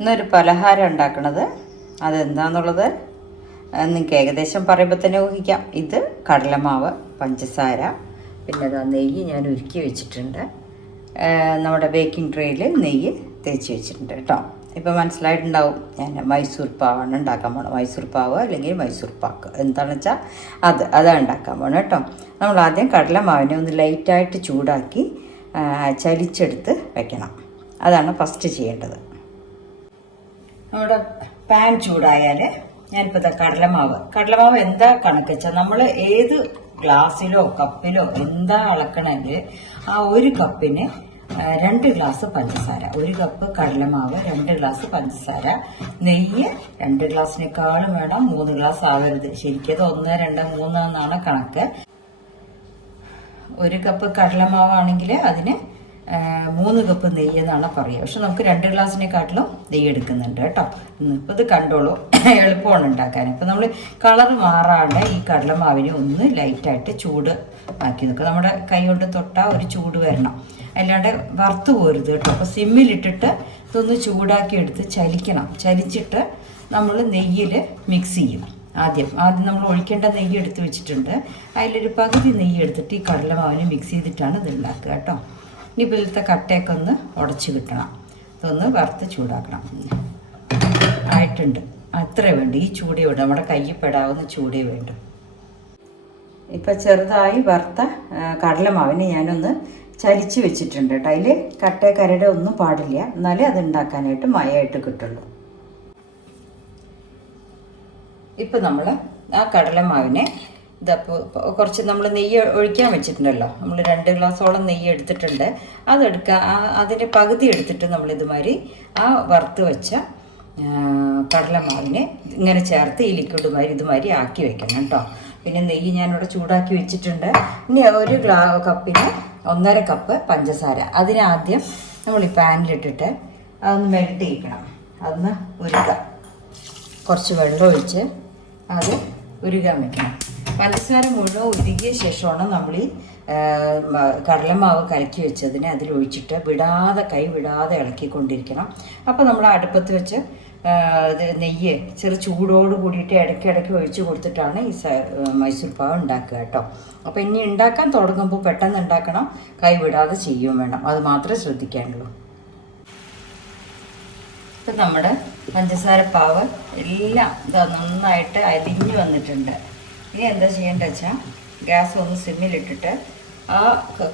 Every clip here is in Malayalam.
ഇന്നൊരു പലഹാരം ഉണ്ടാക്കണത് അതെന്താണെന്നുള്ളത് നിങ്ങൾക്ക് ഏകദേശം പറയുമ്പോൾ തന്നെ ഊഹിക്കാം. ഇത് കടലമാവ്, പഞ്ചസാര, പിന്നെ അതാ നെയ്യ് ഞാൻ ഉരുക്കി വെച്ചിട്ടുണ്ട്. നമ്മുടെ ബേക്കിംഗ് ട്രേയിൽ നെയ്യ് തേച്ച് വെച്ചിട്ടുണ്ട് കേട്ടോ. ഇപ്പോൾ മനസ്സിലായിട്ടുണ്ടാവും ഞാൻ മൈസൂർ പാവാണ് ഉണ്ടാക്കാൻ പോകണം. മൈസൂർ പാവ് അല്ലെങ്കിൽ മൈസൂർ പാക്ക് എന്താണെന്ന് വെച്ചാൽ അതാണ് ഉണ്ടാക്കാൻ പോകണം കേട്ടോ. നമ്മൾ ആദ്യം കടലമാവിനെ ഒന്ന് ലൈറ്റായിട്ട് ചൂടാക്കി ചലിച്ചെടുത്ത് വെക്കണം. അതാണ് ഫസ്റ്റ് ചെയ്യേണ്ടത്. നമ്മുടെ പാൻ ചൂടായാൽ ഞാനിപ്പോൾ കടലമാവ് എന്താ കണക്ക് വെച്ചാൽ നമ്മൾ ഏത് ഗ്ലാസ്സിലോ കപ്പിലോ എന്താ അളക്കണമെങ്കിൽ ആ ഒരു കപ്പിന് 2 ഗ്ലാസ് പഞ്ചസാര, 1 കപ്പ് കടലമാവ് 2 ഗ്ലാസ് പഞ്ചസാര, നെയ്യ് 2 ഗ്ലാസ്സിനേക്കാളും വേണം, 3 ഗ്ലാസ് ആവരുത്. ശരിക്കും 1, 2, 3 എന്നാണ് കണക്ക്. 1 കപ്പ് കടലമാവാണെങ്കിൽ അതിന് 3 കപ്പ് നെയ്യ് എന്നാണ് പറയുക. പക്ഷെ നമുക്ക് 2 ഗ്ലാസ്സിനെക്കാട്ടിലും നെയ്യ് എടുക്കുന്നുണ്ട് കേട്ടോ. ഇപ്പോൾ ഇത് കണ്ടോളൂ, എളുപ്പമാണ് ഉണ്ടാക്കാൻ. ഇപ്പം നമ്മൾ കളർ മാറാണ്ട് ഈ കടലമാവിനെ ഒന്ന് ലൈറ്റായിട്ട് ചൂട് ആക്കി നിൽക്കുക. നമ്മുടെ കൈ കൊണ്ട് തൊട്ടാൽ ഒരു ചൂട് വരണം, അല്ലാണ്ട് വറുത്ത് പോരുത് കേട്ടോ. അപ്പോൾ സിമ്മിലിട്ടിട്ട് ഇതൊന്ന് ചൂടാക്കി എടുത്ത് ചലിച്ചിട്ട് നമ്മൾ നെയ്യിൽ മിക്സ് ചെയ്യും. ആദ്യം നമ്മൾ ഒഴിക്കേണ്ട നെയ്യ് എടുത്ത് വെച്ചിട്ടുണ്ട്. അതിലൊരു പകുതി നെയ്യ് എടുത്തിട്ട് ഈ കടലമാവിനെ മിക്സ് ചെയ്തിട്ടാണ് ഇത് ഉണ്ടാക്കുക കേട്ടോ. ഇനി ഇതിലത്തെ കട്ടയൊക്കെ ഒന്ന് ഉടച്ച് കിട്ടണം. ഇതൊന്ന് വറുത്ത് ചൂടാക്കണം. ആയിട്ടുണ്ട്, അത്രേ വേണ്ട. ഈ ചൂടേ വേണ്ട, നമ്മുടെ കയ്യിൽ പെടാവുന്ന ചൂടേ വേണ്ട. ഇപ്പം ചെറുതായി വറുത്ത കടലമാവിനെ ഞാനൊന്ന് ചലിച്ച് വെച്ചിട്ടുണ്ട് കേട്ടോ. അതിൽ കരട് ഒന്നും പാടില്ല, എന്നാലേ അത് ഉണ്ടാക്കാനായിട്ട് മയമായിട്ട് കിട്ടുള്ളൂ. ഇപ്പം നമ്മൾ ആ കടലമാവിനെ ഇതപ്പോൾ കുറച്ച് നമ്മൾ നെയ്യ് ഒഴിക്കാൻ വെച്ചിട്ടുണ്ടല്ലോ. നമ്മൾ 2 ഗ്ലാസോളം നെയ്യ് എടുത്തിട്ടുണ്ട്. അതിൻ്റെ പകുതി എടുത്തിട്ട് നമ്മളിതുമാതിരി ആ വറുത്ത് വെച്ച കടലമാവിനെ ഇങ്ങനെ ചേർത്ത് ഈ ലിക്വിഡ് ഇതുമാതിരി ആക്കി വെക്കണം കേട്ടോ. പിന്നെ നെയ്യ് ഞാനിവിടെ ചൂടാക്കി വെച്ചിട്ടുണ്ട്. ഇനി 1 കപ്പിന് 1.5 കപ്പ് പഞ്ചസാര. അതിനാദ്യം നമ്മൾ ഈ പാനിലിട്ടിട്ട് അതൊന്ന് മെൽറ്റ് ചെയ്യിക്കണം. അതൊന്ന് ഉരുക്കുക. കുറച്ച് വെള്ളം ഒഴിച്ച് അത് ഉരുകാൻ വെക്കണം. പഞ്ചസാര മുഴുവൻ ഉരുകിയ ശേഷമാണ് നമ്മൾ ഈ കടലമാവ് കലക്കി വെച്ചതിനെ അതിലൊഴിച്ചിട്ട് കൈ വിടാതെ ഇളക്കിക്കൊണ്ടിരിക്കണം. അപ്പോൾ നമ്മൾ അടുപ്പത്ത് വെച്ച് ഇത് നെയ്യ് ചെറു ചൂടോട് കൂടിയിട്ട് ഇടയ്ക്കിടയ്ക്ക് ഒഴിച്ച് കൊടുത്തിട്ടാണ് ഈ മൈസൂർ പാവ് ഉണ്ടാക്കുക കേട്ടോ. അപ്പോൾ ഇനി ഉണ്ടാക്കാൻ തുടങ്ങുമ്പോൾ പെട്ടെന്ന് ഉണ്ടാക്കണം, കൈ വിടാതെ ചെയ്യുകയും വേണം. അത് മാത്രമേ ശ്രദ്ധിക്കാനുള്ളൂ. ഇപ്പം നമ്മുടെ പഞ്ചസാര പാവ് എല്ലാം നന്നായിട്ട് അരിഞ്ഞു വന്നിട്ടുണ്ട്. ഇനി എന്താ ചെയ്യേണ്ടത് വെച്ചാൽ ഗ്യാസ് ഒന്ന് സിമ്മിലിട്ടിട്ട് ആ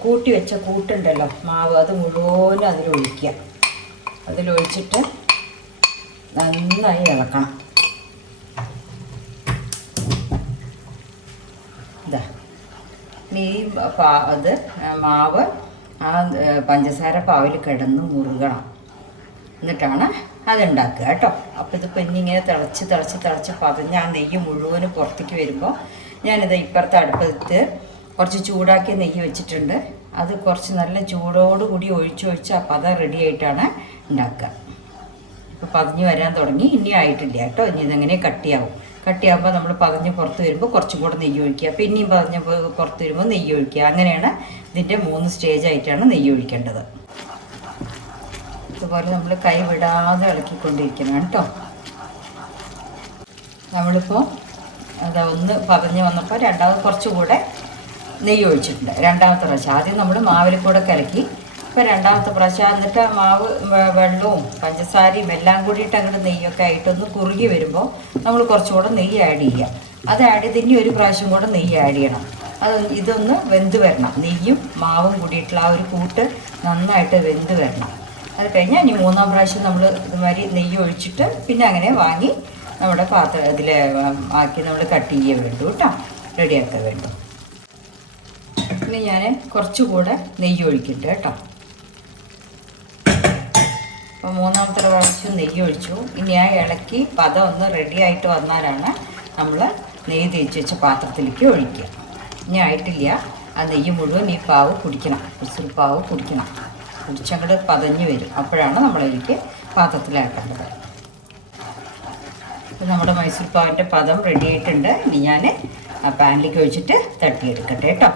കൂട്ടി വെച്ച കൂട്ടുണ്ടല്ലോ മാവ്, അത് മുഴുവനും അതിലൊഴിക്കുക. അതിലൊഴിച്ചിട്ട് നന്നായി ഇളക്കണം. ഇതാ ഈ മാവ് ആ പഞ്ചസാര പാവിൽ കിടന്ന് മുറുകണം. എന്നിട്ടാണ് അതുണ്ടാക്കുക കേട്ടോ. അപ്പോൾ ഇതിപ്പോൾ ഇങ്ങനെ തിളച്ച് പതഞ്ഞ് ആ നെയ്യ് മുഴുവനും പുറത്തേക്ക് വരുമ്പോൾ ഞാനിത് ഇപ്പുറത്തെ അടുപ്പത്ത് കുറച്ച് ചൂടാക്കിയ നെയ്യ് വെച്ചിട്ടുണ്ട്. അത് കുറച്ച് നല്ല ചൂടോടുകൂടി ഒഴിച്ച് ആ പത റെഡി ആയിട്ടാണ് ഉണ്ടാക്കുക. ഇപ്പോൾ പതഞ്ഞ് വരാൻ തുടങ്ങി. ഇനി ആയിട്ടില്ല കേട്ടോ. ഇനി ഇതെങ്ങനെ കട്ടിയാകുമ്പോൾ നമ്മൾ പതഞ്ഞ് പുറത്ത് വരുമ്പോൾ കുറച്ചും കൂടെ നെയ്യ് ഒഴിക്കുക. പിന്നെയും പതഞ്ഞ് പുറത്ത് വരുമ്പോൾ നെയ്യ് ഒഴിക്കുക. അങ്ങനെയാണ് ഇതിൻ്റെ 3 സ്റ്റേജായിട്ടാണ് നെയ്യ് ഒഴിക്കേണ്ടത്. ഇതുപോലെ നമ്മൾ കൈ വിടാതെ ഇളക്കിക്കൊണ്ടിരിക്കണം കേട്ടോ. നമ്മളിപ്പോൾ ഒന്ന് പതഞ്ഞ് വന്നപ്പോൾ രണ്ടാമത് കുറച്ചുകൂടെ നെയ്യ് ഒഴിച്ചിട്ടുണ്ട്. രണ്ടാമത്തെ പ്രാവശ്യം ആദ്യം നമ്മൾ മാവിൽ കൂടെ കലക്കി. ഇപ്പോൾ രണ്ടാമത്തെ പ്രാവശ്യം എന്നിട്ട് ആ മാവ് വെള്ളവും പഞ്ചസാരയും എല്ലാം കൂടിയിട്ട് അങ്ങോട്ട് നെയ്യൊക്കെ ആയിട്ടൊന്ന് കുറുകി വരുമ്പോൾ നമ്മൾ കുറച്ചുകൂടെ നെയ്യ് ആഡ് ചെയ്യുക. അത് ആഡ് ചെയ്ത് ഇനി ഒരു പ്രാവശ്യം കൂടെ നെയ്യ് ആഡ് ചെയ്യണം. ഇതൊന്ന് വെന്ത് വരണം. നെയ്യും മാവും കൂടിയിട്ടുള്ള ആ ഒരു കൂട്ട് നന്നായിട്ട് വെന്ത് വരണം. അത് കഴിഞ്ഞാൽ ഇനി 3-ാം പ്രാവശ്യം നമ്മൾ ഇതുമാതിരി നെയ്യ് ഒഴിച്ചിട്ട് പിന്നെ അങ്ങനെ വാങ്ങി നമ്മുടെ ഇതിൽ ആക്കി നമ്മൾ കട്ട് ചെയ്യുക വേണ്ടു കേട്ടോ, റെഡിയാക്കാൻ വേണ്ടു. ഇനി ഞാൻ കുറച്ചുകൂടെ നെയ്യ് ഒഴിക്കുന്നുണ്ട് കേട്ടോ. അപ്പോൾ 3-ാമത്തെ പ്രാവശ്യം നെയ്യ് ഒഴിച്ചു. ഇനി ആ ഇളക്കി പദം ഒന്ന് റെഡി ആയിട്ട് വന്നാലാണ് നമ്മൾ നെയ്യ് തേച്ച് വെച്ച പാത്രത്തിലേക്ക് ഒഴിക്കുക. ഇനി ആയിട്ടില്ല. ആ നെയ്യ് മുഴുവൻ ഈ പാവ് കുടിക്കണം, മൈസൂർ പാവ് കുടിക്കണം. കുടിച്ചങ്ങോട്ട് പതഞ്ഞ് വരും. അപ്പോഴാണ് നമ്മളതിലേക്ക് പാത്രത്തിലാക്കേണ്ടത്. അപ്പോൾ നമ്മുടെ മൈസൂർ പാവിൻ്റെ പദം റെഡി ആയിട്ടുണ്ട്. ഇനി ഞാൻ ആ പാനിലേക്ക് ഒഴിച്ചിട്ട് തട്ടിയെടുക്കട്ടെ കേട്ടോ.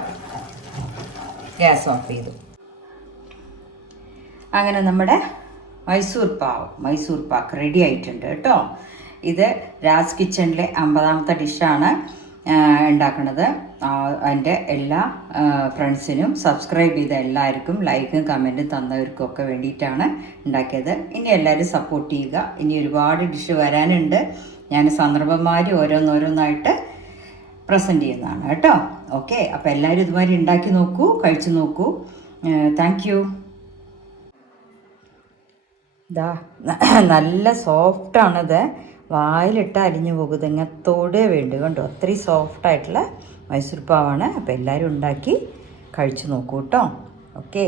ഗ്യാസ് ഓഫ് ചെയ്തു. അങ്ങനെ നമ്മുടെ മൈസൂർ പാക്ക് റെഡി ആയിട്ടുണ്ട് കേട്ടോ. ഇത് രാജ് കിച്ചണിലെ 50ാമത്തെ ഡിഷാണ് ഉണ്ടാക്കുന്നത്. എൻ്റെ എല്ലാ ഫ്രണ്ട്സിനും സബ്സ്ക്രൈബ് ചെയ്ത എല്ലാവർക്കും ലൈക്കും കമൻറ്റും തന്നവർക്കൊക്കെ വേണ്ടിയിട്ടാണ് ഉണ്ടാക്കിയത്. ഇനി എല്ലാവരും സപ്പോർട്ട് ചെയ്യുക. ഇനി ഒരുപാട് ഡിഷ് വരാനുണ്ട്. ഞാൻ സന്ദർഭന്മാർ ഓരോന്നോരോന്നായിട്ട് പ്രസൻറ്റ് ചെയ്യുന്നതാണ് കേട്ടോ. ഓക്കെ, അപ്പോൾ എല്ലാവരും ഇതുമാതിരി ഉണ്ടാക്കി നോക്കൂ, കഴിച്ചു നോക്കൂ. Thank you. ഇതാ നല്ല സോഫ്റ്റാണിത്, വായിലിട്ട് അലിഞ്ഞു പോകും. ഇങ്ങത്തോടെ വേണ്ടു കണ്ടോ, അത്രയും സോഫ്റ്റായിട്ടുള്ള മൈസൂർ പാവാണ്. അപ്പോൾ എല്ലാവരും ഉണ്ടാക്കി കഴിച്ചു നോക്കൂ കേട്ടോ. ഓക്കെ.